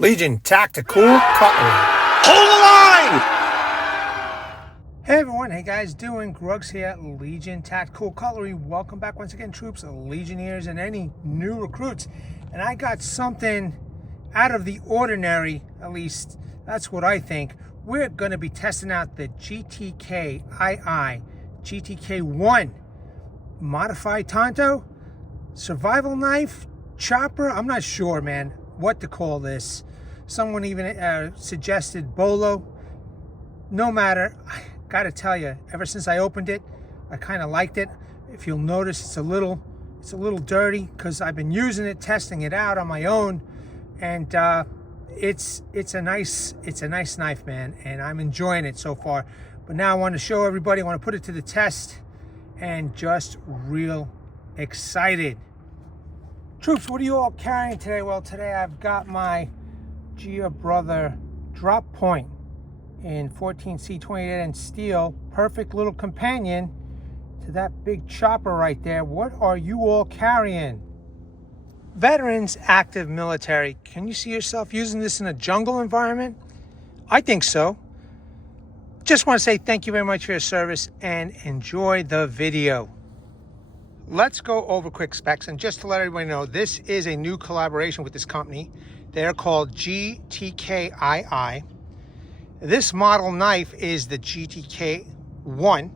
Legion Tactical Cutlery. Hold the line! Hey everyone, hey guys, doing Grugs here at Legion Tactical Cutlery. Welcome back once again, troops, Legionnaires, and any new recruits. And I got something out of the ordinary, at least that's what I think. We're going to be testing out the GTK GTK1 modified Tonto survival knife chopper. I'm not sure, man, what to call this. Someone even suggested bolo. No matter, I gotta tell you, ever since I opened it, I kind of liked it. If you'll notice, it's a little dirty because I've been using it, testing it out on my own, and it's a nice knife, man, and I'm enjoying it so far. But now I want to show everybody, I want to put it to the test, and just real excited. Troops, what are you all carrying today? Well, today I've got my Gia Brother drop point in 14C 28N steel. Perfect little companion to that big chopper right there. What are you all carrying? Veterans, active military, can you see yourself using this in a jungle environment? I think so. Just want to say thank you very much for your service and enjoy the video. Let's go over quick specs, and just to let everybody know, this is a new collaboration with this company. They're called GTK1. This model knife is the GTK1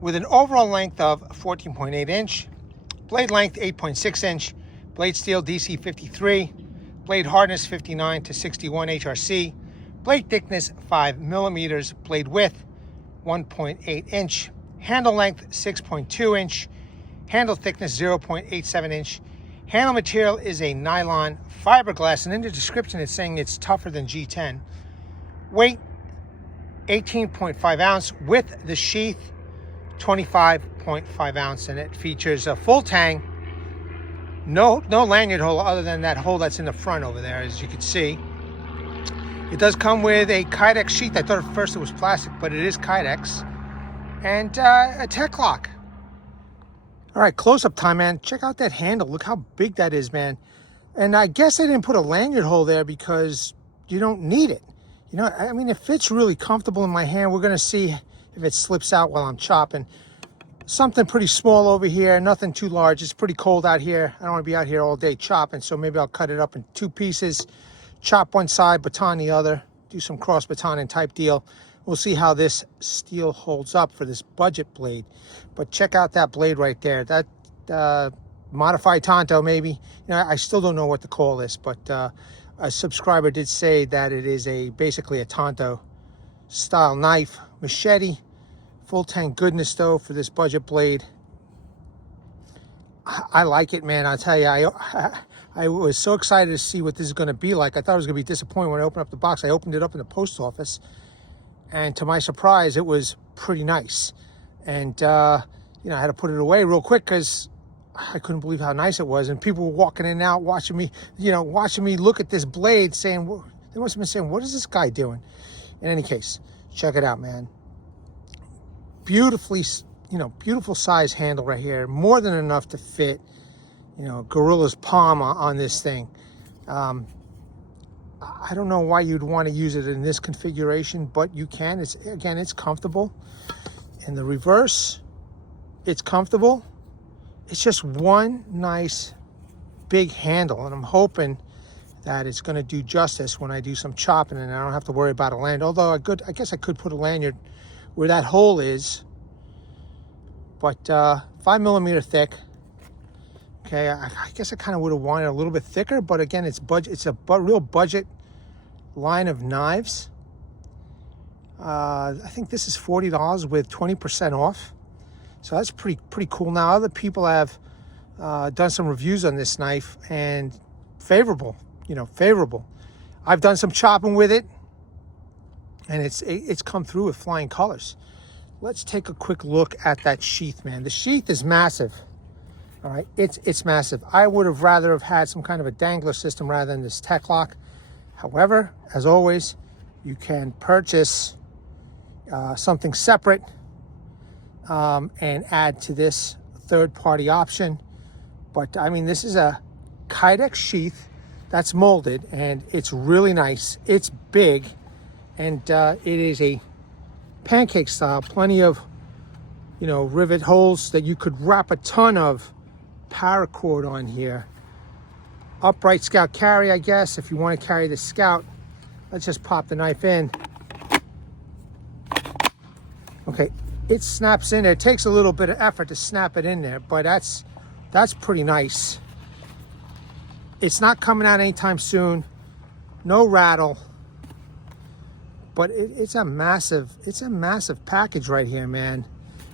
with an overall length of 14.8 inch, blade length 8.6 inch, blade steel DC53, blade hardness 59 to 61 HRC, blade thickness 5 millimeters, blade width 1.8 inch, handle length 6.2 inch, handle thickness 0.87 inch. Handle material is a nylon fiberglass, and in the description it's saying it's tougher than G10. Weight 18.5 ounce with the sheath 25.5 ounce, and it features a full tang. No lanyard hole other than that hole that's in the front over there, as you can see. It does come with a Kydex sheath. I thought at first it was plastic, but it is Kydex, and a tech lock. All right, close-up time, man. Check out that handle. Look how big that is, man. And I guess I didn't put a lanyard hole there because you don't need it. You know, I mean, it fits really comfortable in my hand. We're going to see if it slips out while I'm chopping. Something pretty small over here, nothing too large. It's pretty cold out here. I don't want to be out here all day chopping, so maybe I'll cut it up in two pieces, chop one side, baton the other, do some cross batoning type deal. We'll see how this steel holds up for this budget blade. But check out that blade right there. That modified Tonto, maybe. You know, I still don't know what to call this, but a subscriber did say that it is basically a Tonto style knife. Machete, full tang goodness though for this budget blade. I like it, man. I'll tell you, I was so excited to see what this is going to be like. I thought I was going to be disappointed when I opened up the box. I opened it up in the post office, and to my surprise, it was pretty nice. And, you know, I had to put it away real quick because I couldn't believe how nice it was. And people were walking in and out, watching me look at this blade, saying, they must have been saying, what is this guy doing? In any case, check it out, man. Beautifully, beautiful size handle right here. More than enough to fit, gorilla's palm on this thing. I don't know why you'd want to use it in this configuration, but you can. It's comfortable. In the reverse, it's comfortable. It's just one nice big handle, and I'm hoping that it's going to do justice when I do some chopping and I don't have to worry about a lanyard. Although I guess I could put a lanyard where that hole is, but 5 millimeter thick. Okay, I guess I kind of would have wanted a little bit thicker, but again, it's a real budget line of knives. I think this is $40 with 20% off, so that's pretty cool. Now, other people have done some reviews on this knife, and favorable. I've done some chopping with it, and it's come through with flying colors. Let's take a quick look at that sheath, man. The sheath is massive. All right, it's massive. I would have rather have had some kind of a dangler system rather than this tech lock. However, as always, you can purchase something separate and add to this third-party option. But I mean, this is a Kydex sheath. that's molded, and it's really nice. It's big, and it is a pancake style. Plenty of, you know, rivet holes that you could wrap a ton of paracord on here. Upright Scout carry, I guess, if you want to carry the Scout. Let's just pop the knife in. Okay, it snaps in there. It takes a little bit of effort to snap it in there, but that's pretty nice. It's not coming out anytime soon. No rattle. But it's a massive package right here, man.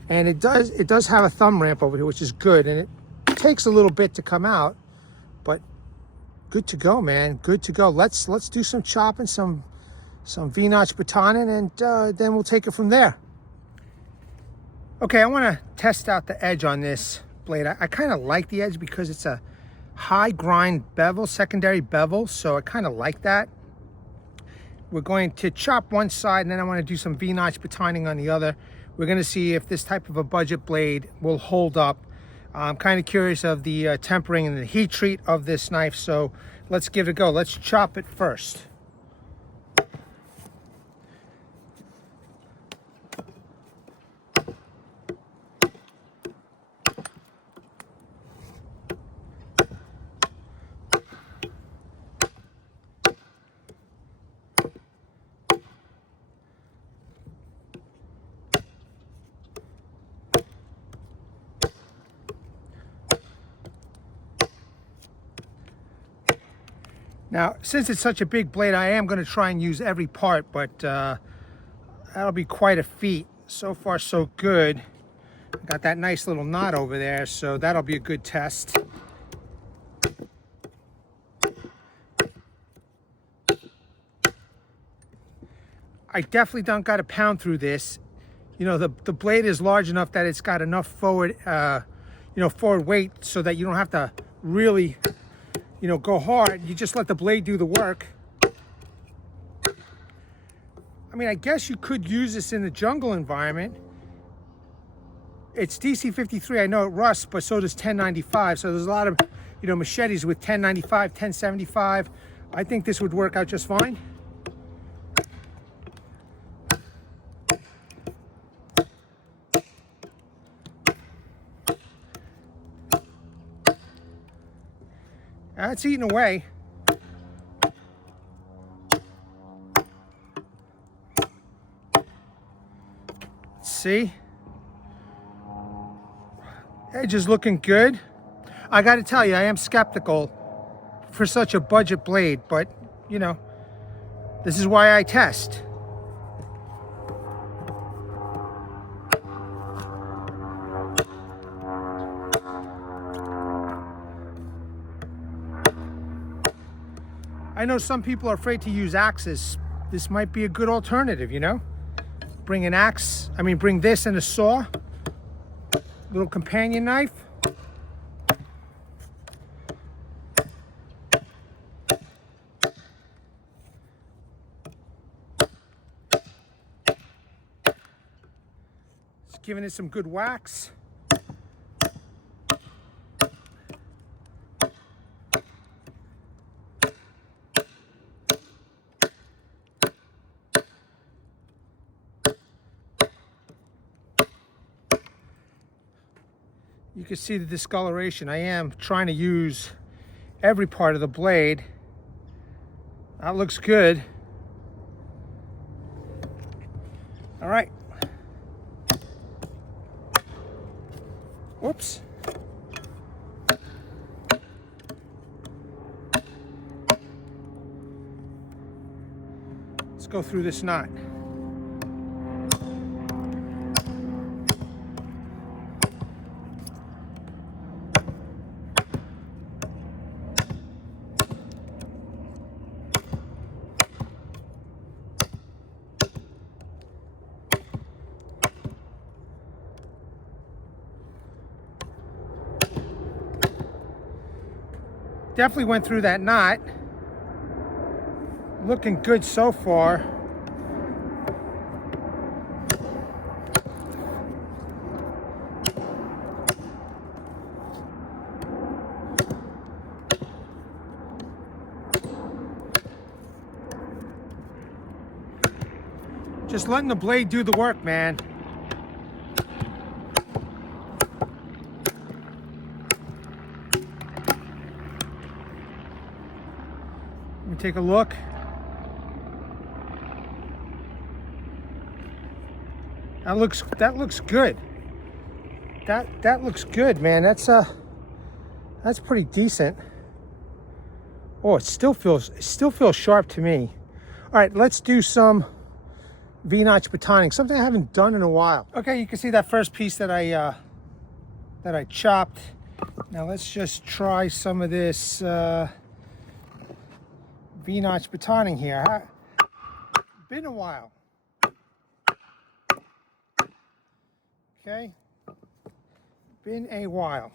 And it does have a thumb ramp over here, which is good. And it takes a little bit to come out, but good to go, man. Good to go. Let's do some chopping, some V-notch batoning, and then we'll take it from there. Okay, I want to test out the edge on this blade. I kind of like the edge because it's a high grind bevel, secondary bevel, so I kind of like that. We're going to chop one side, and then I want to do some V-notch batoning on the other. We're going to see if this type of a budget blade will hold up. I'm kind of curious of the tempering and the heat treat of this knife, so let's give it a go. Let's chop it first. Now, since it's such a big blade, I am going to try and use every part, but that'll be quite a feat. So far, so good. Got that nice little knot over there, so that'll be a good test. I definitely don't got to pound through this. You know, the blade is large enough that it's got enough forward, forward weight so that you don't have to really, go hard. You just let the blade do the work. I mean, I guess you could use this in the jungle environment. It's DC53, I know it rusts, but so does 1095. So there's a lot of, machetes with 1095, 1075. I think this would work out just fine. It's eating away. Let's see. Edge is looking good. I got to tell you, I am skeptical for such a budget blade, but this is why I test. I know some people are afraid to use axes. This might be a good alternative, Bring an axe, bring this and a saw. Little companion knife. Just giving it some good wax. You can see the discoloration. I am trying to use every part of the blade. That looks good. All right. Whoops. Let's go through this knot. Definitely went through that knot. Looking good so far. Just letting the blade do the work, man. Let me take a look. That looks good. That looks good, man. That's pretty decent. Oh, it still feels sharp to me. All right, let's do some V-notch batoning, something I haven't done in a while. Okay, you can see that first piece that I chopped. Now let's just try some of this V-notch batoning here. Been a while. Okay, been a while.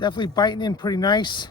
Definitely biting in pretty nice.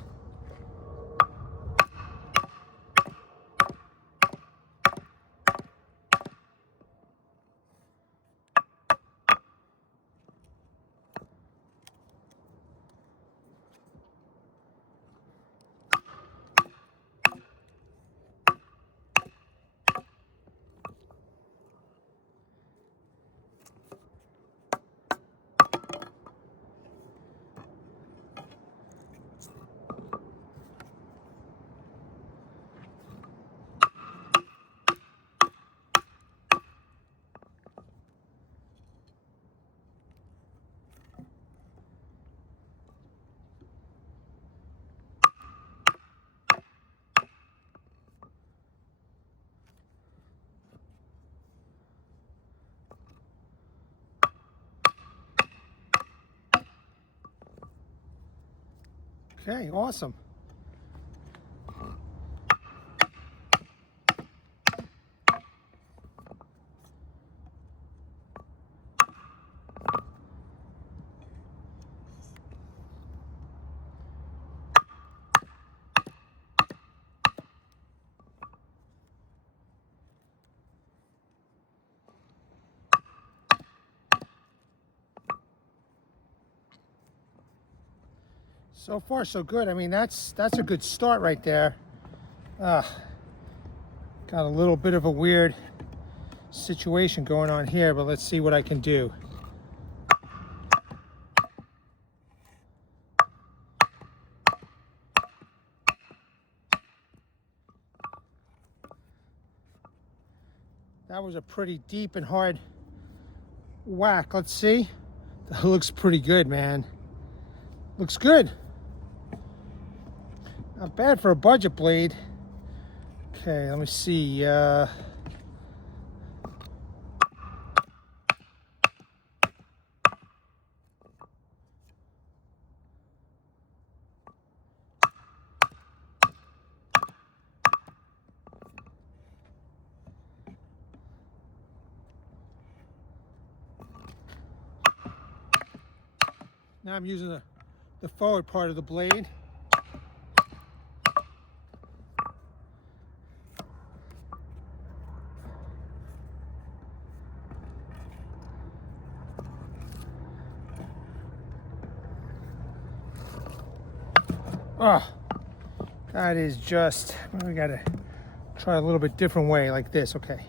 Okay, awesome. So far, so good. I mean, that's a good start right there. Got a little bit of a weird situation going on here, but let's see what I can do. That was a pretty deep and hard whack. Let's see. That looks pretty good, man. Looks good. Not bad for a budget blade. Okay, let me see. That Now I'm using the forward part of the blade. Oh, that is just, we gotta try a little bit different way like this, okay.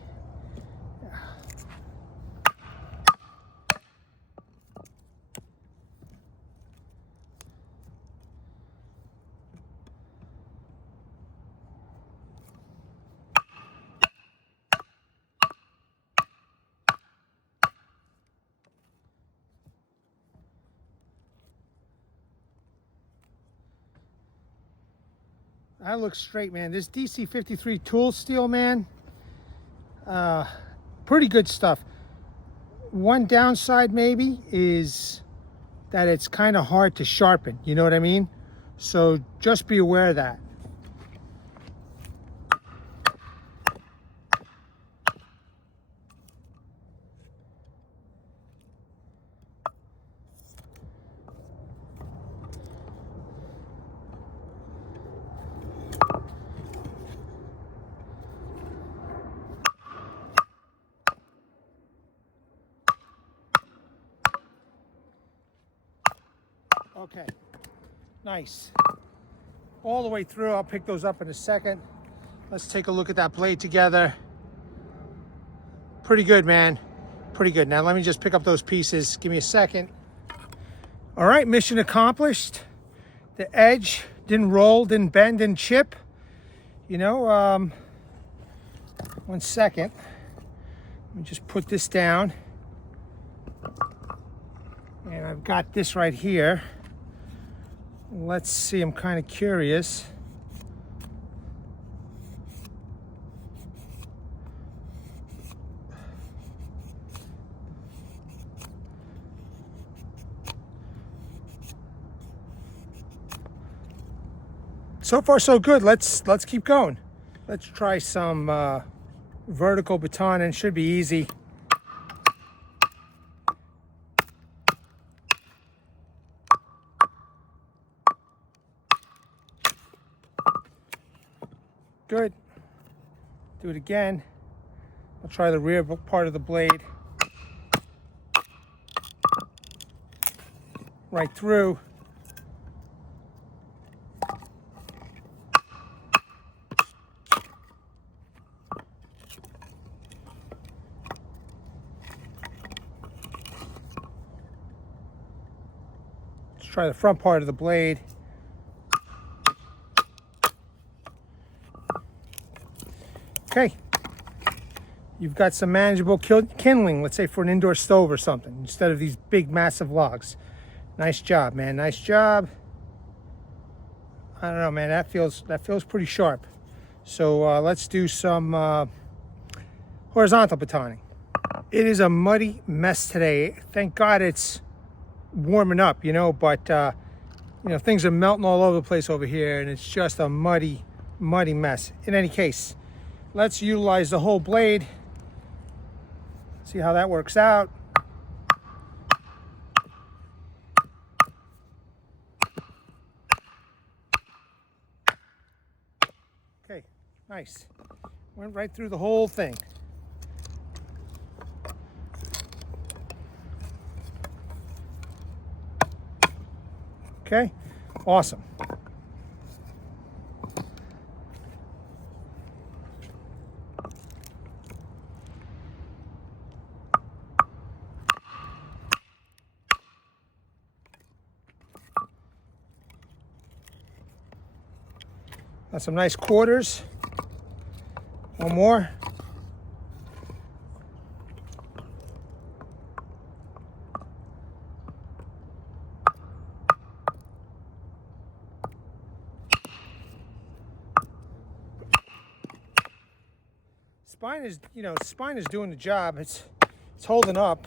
That looks straight, man. This DC53 tool steel, man, pretty good stuff. One downside maybe is that it's kind of hard to sharpen, you know what I mean? So just be aware of that. Okay, nice. All the way through. I'll pick those up in a second. Let's take a look at that blade together. Pretty good, man. Pretty good. Now let me just pick up those pieces. Give me a second. All right, mission accomplished. The edge didn't roll, didn't bend, didn't chip. You know, 1 second. Let me just put this down. And I've got this right here. Let's see, I'm kind of curious. So far so good. Let's keep going. Let's try some vertical batoning. Should be easy. Good. Do it again. I'll try the rear part of the blade. Right through. Let's try the front part of the blade. Okay, you've got some manageable kindling, let's say for an indoor stove or something, instead of these big, massive logs. Nice job, man. Nice job. I don't know, man. That feels pretty sharp. So let's do some horizontal batoning. It is a muddy mess today. Thank God it's warming up, you know, but you know, things are melting all over the place over here, and it's just a muddy mess. In any case, let's utilize the whole blade. See how that works out. Okay, nice. Went right through the whole thing. Okay, awesome. Got some nice quarters. One more. Spine is, you know, spine is doing the job. It's holding up.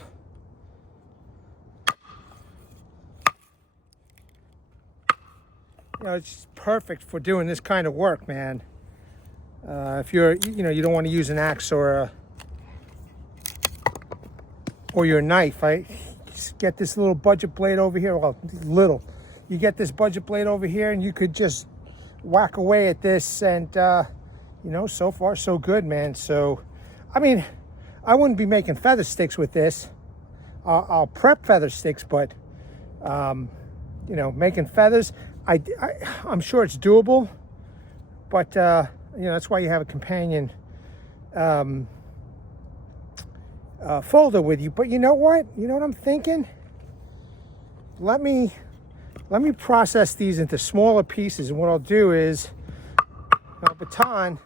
You know, it's perfect for doing this kind of work, man. If you're, you know, you don't want to use an axe or your knife. I just get this little budget blade over here. Well, little. You get this budget blade over here, and you could just whack away at this, and you know, so far so good, man. So, I mean, I wouldn't be making feather sticks with this. I'll prep feather sticks, but you know, making feathers, I'm sure it's doable, but you know, that's why you have a companion folder with you. But you know what? You know what I'm thinking? Let me process these into smaller pieces, and what I'll do is I'll baton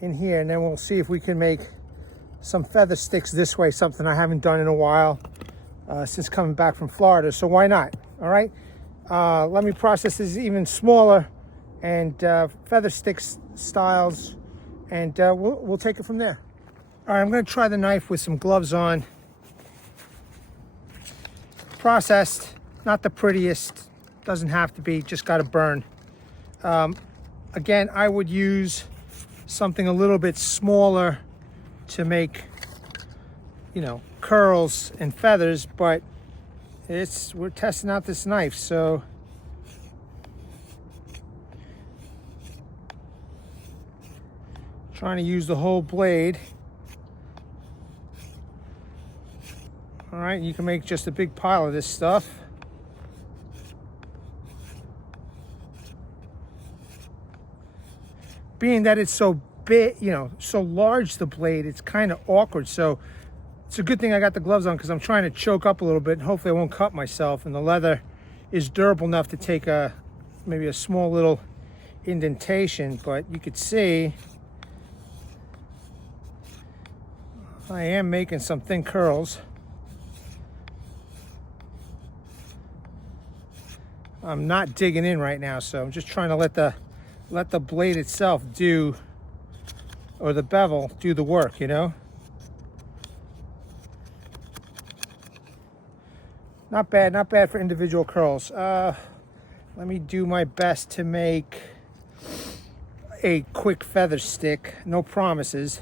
in here, and then we'll see if we can make some feather sticks this way, something I haven't done in a while since coming back from Florida. So why not? All right. Let me process this even smaller and feather sticks styles, and we'll take it from there. All right, I'm going to try the knife with some gloves on. Processed. Not the prettiest, doesn't have to be, just got to burn. Again, I would use something a little bit smaller to make, you know, curls and feathers, but we're testing out this knife, so trying to use the whole blade. All right, you can make just a big pile of this stuff. Being that it's so big, you know, so large, the blade, it's kind of awkward. So it's a good thing I got the gloves on, because I'm trying to choke up a little bit and hopefully I won't cut myself. And the leather is durable enough to take maybe a small little indentation, but you could see I am making some thin curls. I'm not digging in right now, so I'm just trying to let the blade itself do, or the bevel do the work, you know? Not bad, not bad for individual curls. Let me do my best to make a quick feather stick. No promises.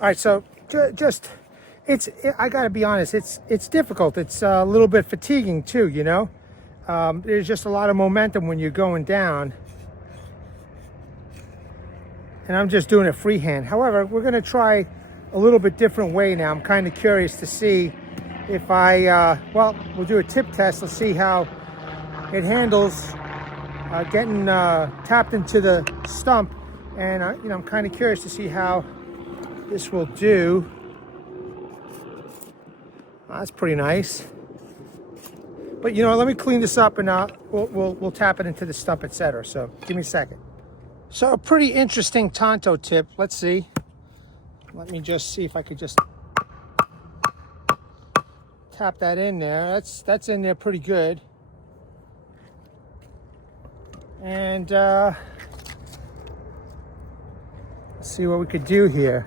All right, so I gotta be honest, it's difficult. It's a little bit fatiguing too, you know? There's just a lot of momentum when you're going down. And I'm just doing it freehand. However, we're gonna try a little bit different way now. I'm kind of curious to see if well, we'll do a tip test. Let's see how it handles getting tapped into the stump. And you know, I'm kind of curious to see how this will do. That's pretty nice. But you know, let me clean this up and we'll tap it into the stump, etc. So give me a second. So a pretty interesting Tonto tip. Let's see. Let me just see if I could just tap that in there. That's in there pretty good. And let's see what we could do here.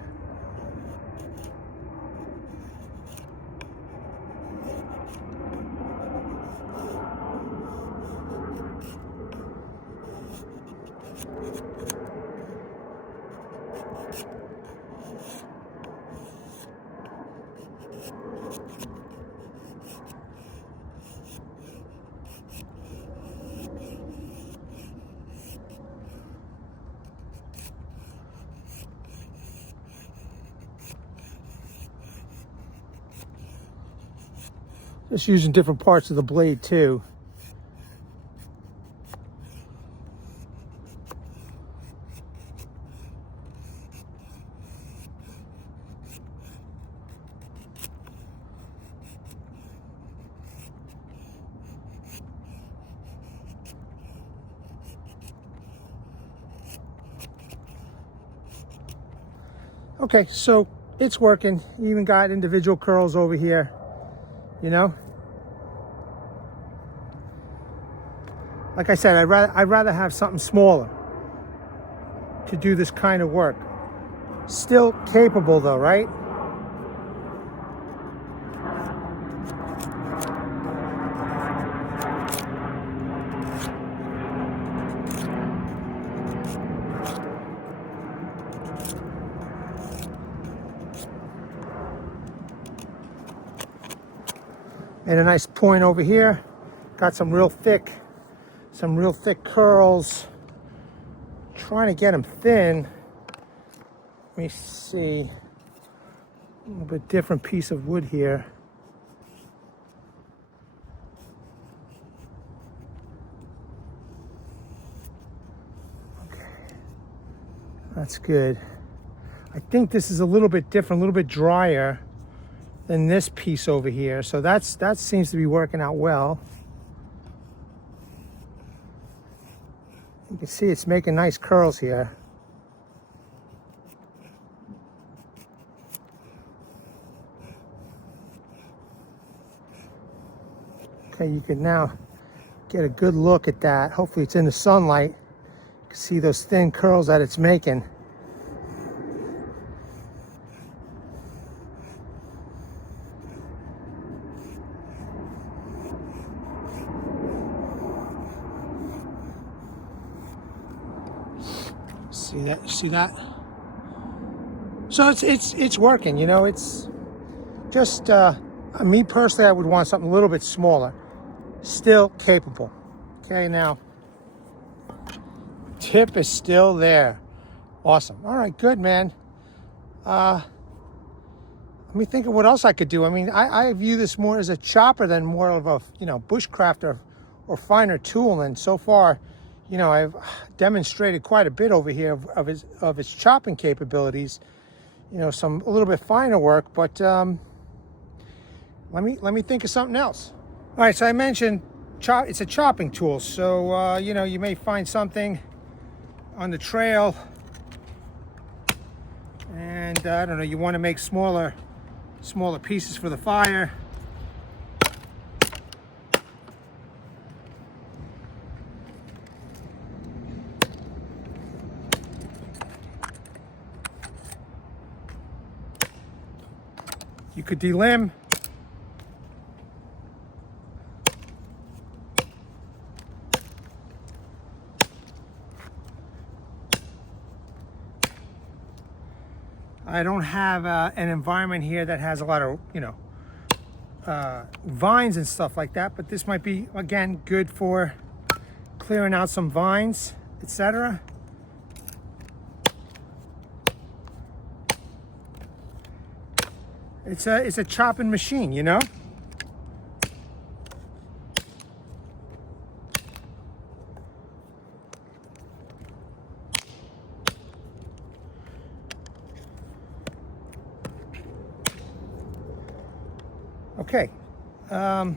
Just using different parts of the blade too. Okay, so it's working. You even got individual curls over here, you know? Like I said, I'd rather have something smaller to do this kind of work. Still capable though, right? And a nice point over here. Got some real thick curls. Trying to get them thin. Let me see. A little bit different piece of wood here. Okay. That's good. I think this is a little bit different, a little bit drier than this piece over here. So that seems to be working out well. You can see it's making nice curls here. Okay, you can now get a good look at that. Hopefully it's in the sunlight. You can see those thin curls that it's making. See that? You see that? So it's working. You know, it's just me personally, I would want something a little bit smaller. Still capable. Okay, now tip is still there. Awesome. All right, good, man. Let me think of what else I could do. I mean, I view this more as a chopper than more of a, you know, bushcraft or finer tool. And so far, you know, I've demonstrated quite a bit over here of its chopping capabilities. You know, a little bit finer work, but let me think of something else. All right, so I mentioned it's a chopping tool. So you know, you may find something on the trail, and I don't know, you want to make smaller pieces for the fire. You could delimb. I don't have an environment here that has a lot of, you know, vines and stuff like that, but this might be, again, good for clearing out some vines, etc. It's a chopping machine, you know? Okay. Let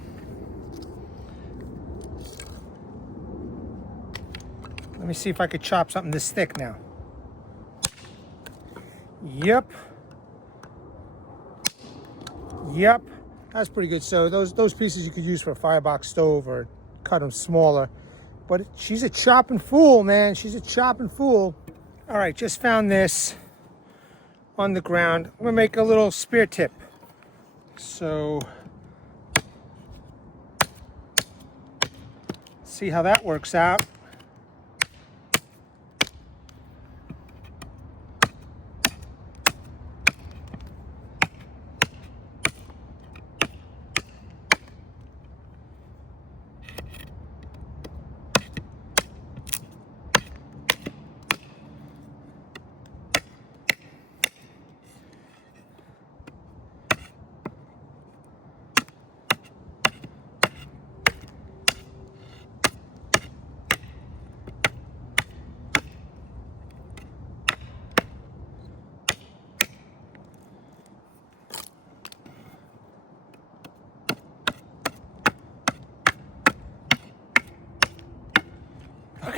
me see if I could chop something this thick now. Yep. Yep, that's pretty good. So those pieces you could use for a firebox stove or cut them smaller. But she's a chopping fool, man. She's a chopping fool. All right, just found this on the ground. I'm gonna make a little spear tip. So see how that works out.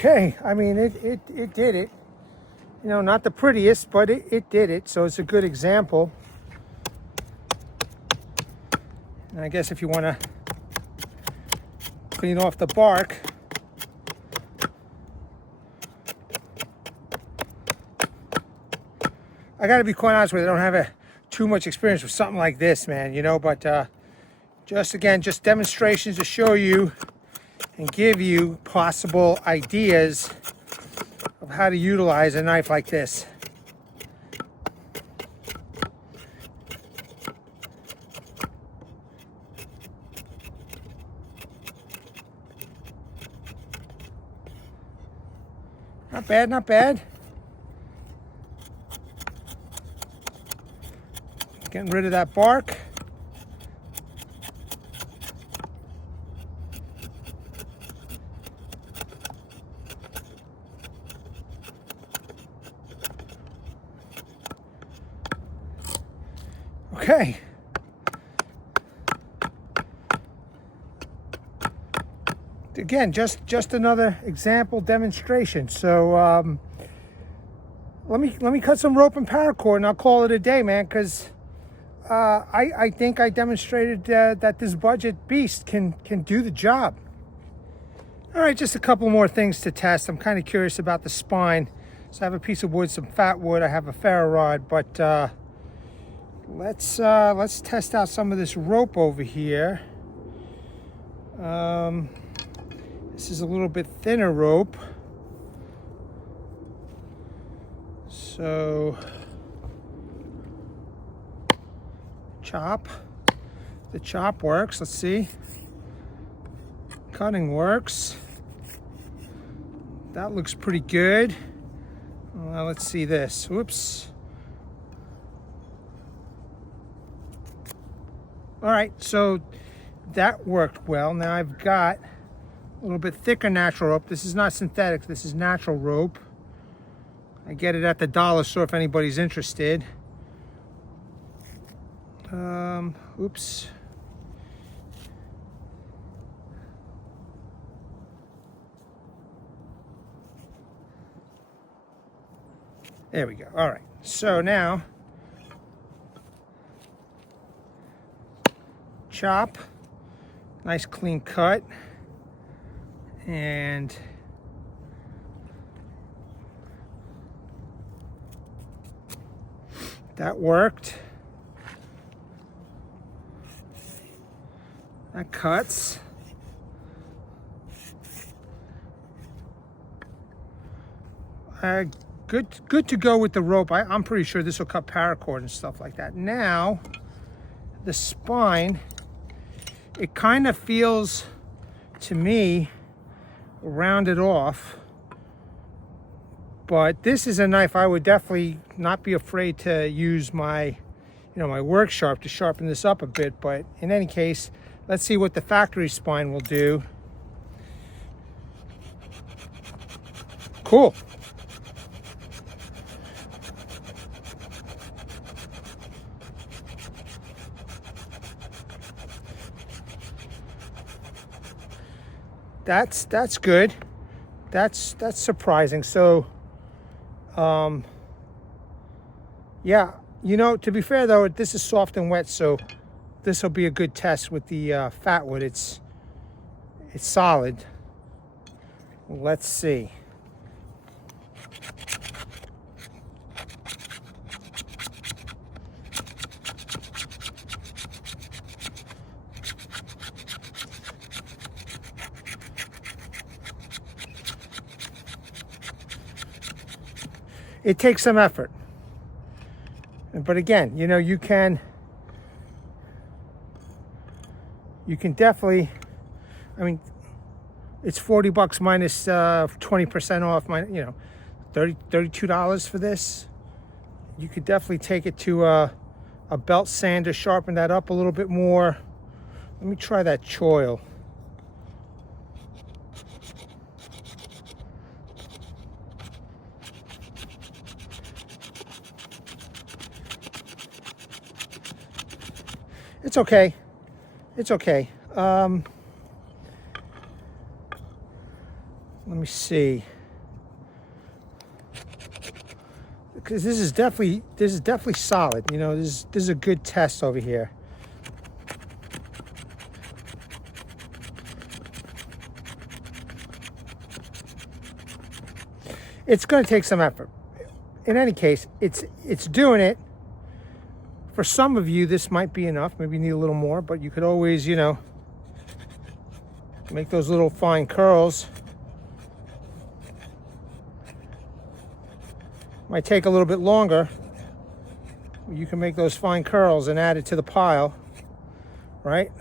Okay, I mean, it did it. You know, not the prettiest, but it did it. So it's a good example. And I guess if you want to clean off the bark, I got to be quite honest with you, I don't have too much experience with something like this, man, you know, but just demonstrations to show you and give you possible ideas of how to utilize a knife like this. Not bad, not bad. Getting rid of that bark. Okay, again, just another example demonstration. So let me cut some rope and paracord, and I'll call it a day, man. Because I think I demonstrated that this budget beast can do the job. All right, just a couple more things to test. I'm kind of curious about the spine. So I have a piece of wood, some fat wood. I have a ferro rod, but let's test out some of this rope over here. This is a little bit thinner rope. So chop. The chop works. Let's see. Cutting works. That looks pretty good. Let's see this. Whoops. All right, so that worked well. Now I've got a little bit thicker natural rope. This is not synthetic. This is natural rope. I get it at the dollar store if anybody's interested. Oops. There we go. All right. So now, chop. Nice clean cut. And that worked. That cuts. Good to go with the rope. I'm pretty sure this will cut paracord and stuff like that. Now, the spine, it kind of feels to me rounded off. But this is a knife I would definitely not be afraid to use my, my work sharp to sharpen this up a bit. But in any case, let's see what the factory spine will do. Cool. That's good. That's surprising. So, yeah, to be fair though, this is soft and wet, so this will be a good test with the fat wood. It's solid. Let's see. It takes some effort. But again, you can definitely, it's $40 minus 20% off, $32 for this. You could definitely take it to a belt sander, sharpen that up a little bit more. Let me try that choil. It's okay. It's okay. Let me see. Because this is definitely solid. This is a good test over here. It's going to take some effort. In any case, it's doing it. For some of you, this might be enough. Maybe you need a little more, but you could always, make those little fine curls. Might take a little bit longer. You can make those fine curls and add it to the pile, right?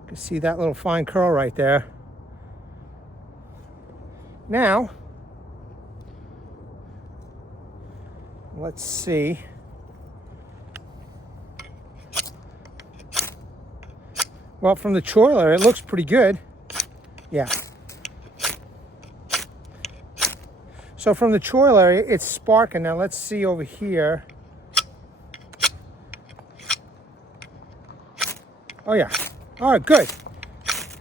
You can see that little fine curl right there. Now, let's see. Well, from the choiler, it looks pretty good. Yeah. So from the choiler, it's sparking. Now let's see over here. Oh yeah, All right, good.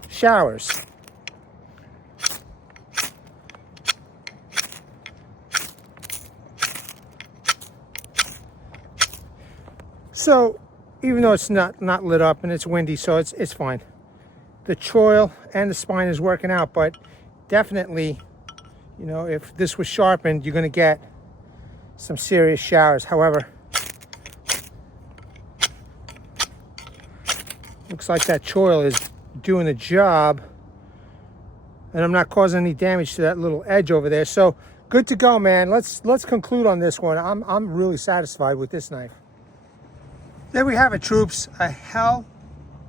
Showers. So, even though it's not lit up and it's windy, so it's fine. The choil and the spine is working out, but definitely, you know, if this was sharpened, you're going to get some serious showers. However, looks like that choil is doing the job, and I'm not causing any damage to that little edge over there. So good to go, man. Let's conclude on this one. I'm really satisfied with this knife. There we have it, troops. A hell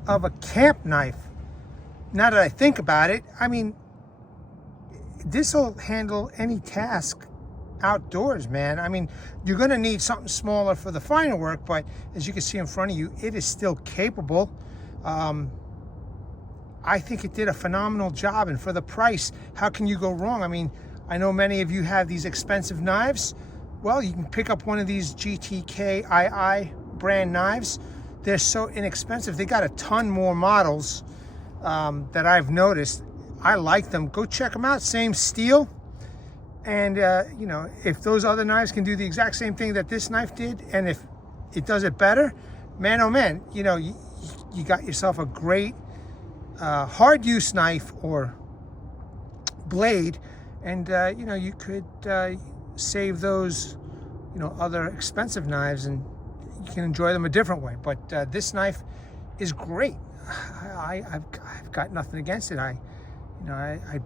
of a camp knife. Now that I think about it, I mean, this will handle any task outdoors, man. I mean, you're going to need something smaller for the finer work, but as you can see in front of you, it is still capable. I think it did a phenomenal job, and for the price, how can you go wrong? I mean, I know many of you have these expensive knives. Well, you can pick up one of these GTK1 brand knives. They're so inexpensive. They got a ton more models that I've noticed. I like them. Go check them out. Same steel. And, you know, if those other knives can do the exact same thing that this knife did, and if it does it better, man, oh man, you know, you got yourself a great hard use knife or blade, and, you know, you could save those, you know, other expensive knives, and you can enjoy them a different way. But this knife is great. I've got nothing against it. I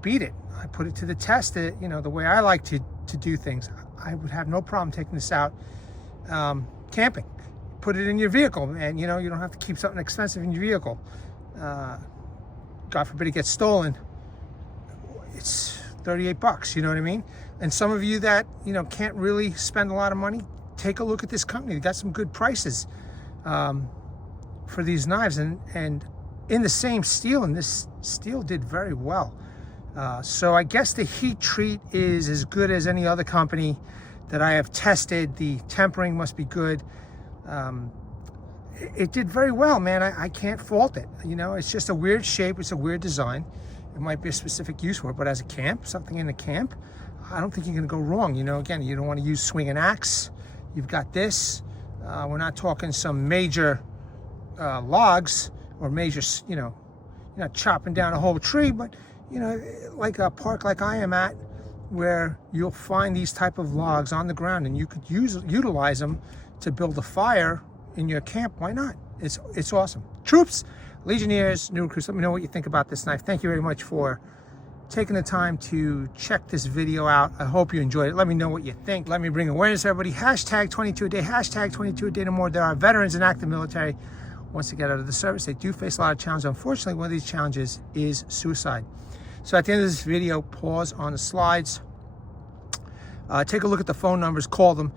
beat it. I put it to the test. You know, the way I like to do things. I would have no problem taking this out camping. Put it in your vehicle, and you know, you don't have to keep something expensive in your vehicle. God forbid it gets stolen. It's $38. You know what I mean? And some of you that, you know, can't really spend a lot of money, take a look at this company. They got some good prices for these knives, and in the same steel, and this steel did very well. So I guess the heat treat is as good as any other company that I have tested. The tempering must be good. It did very well, man. I can't fault it. You know, it's just a weird shape. It's a weird design. It might be a specific use for it, but as a camp, something in the camp, I don't think you're going to go wrong. You know, again, you don't want to use swing and axe. You've got this. We're not talking some major logs or major, you know, you're not chopping down a whole tree, but, you know, like a park like I am at, where you'll find these type of logs on the ground, and you could utilize them to build a fire in your camp. Why not? It's awesome. Troops, Legionnaires, new recruits, let me know what you think about this knife. Thank you very much for taking the time to check this video out. I hope you enjoyed it. Let me know what you think. Let me bring awareness to everybody. Hashtag 22 a day, hashtag 22 a day no more. There are veterans and active military. Once they get out of the service, they do face a lot of challenges. Unfortunately, one of these challenges is suicide. So at the end of this video, pause on the slides. Take a look at the phone numbers, call them,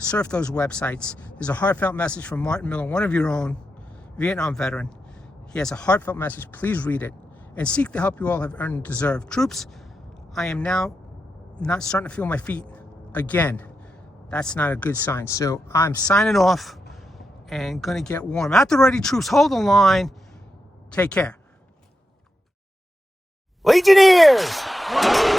surf those websites. There's a heartfelt message from Martin Miller, one of your own, Vietnam veteran. He has a heartfelt message. Please read it and seek the help you all have earned and deserve. Troops, I am now not starting to feel my feet again. That's not a good sign. So I'm signing off and gonna get warm. At the ready, troops, hold the line. Take care. Legionnaires!